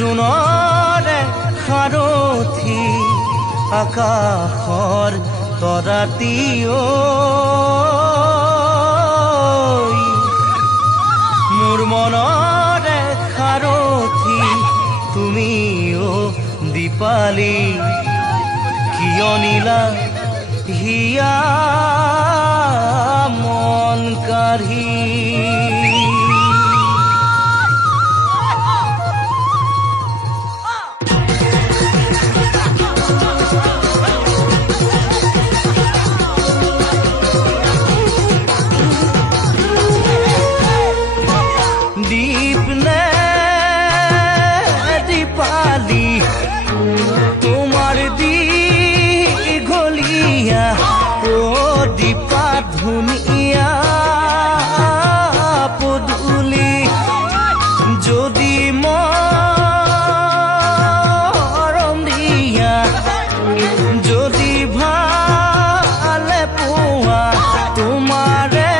জোনৰে সাৰথি আকাশৰ তৰাতি মোৰ মনৰে সাৰথি তুমিও দীপালি কিয় নীলা হিয়া মন কাঢ়ি দীপ নে দীপালি তোমার দীঘলিয়া ও দীপা ধুনিয়া পদুলি যদি মরম দিয়া যদি ভালে পোৱা তোমাৰে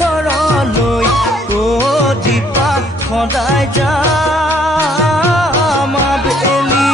ঘৰলৈ ও দীপা সদায় যাম আবেলি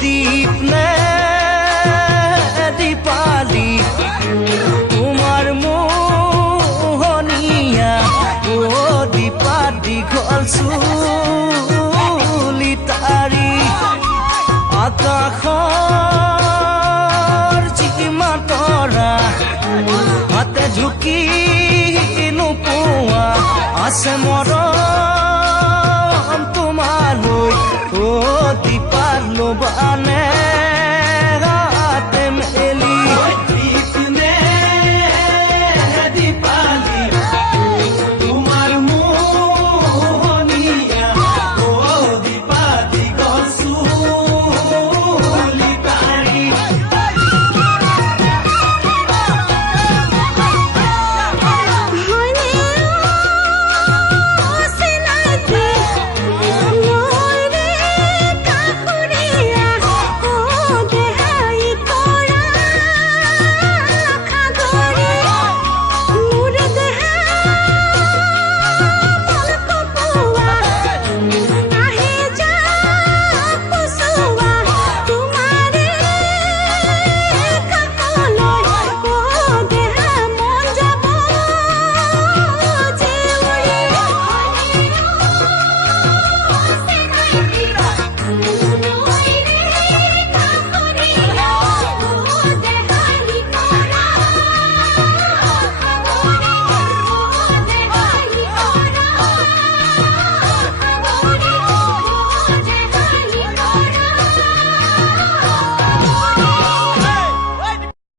দীপ নে দীপালি তোমাৰ মোহনীয়া ও দীপা দীঘল চুলি তাৰি আকাশৰ যিমা তৰা হাতে ঝুঁকি নোপোৱা আছে মৰম তোমালৈ ও দীপা ল'বানে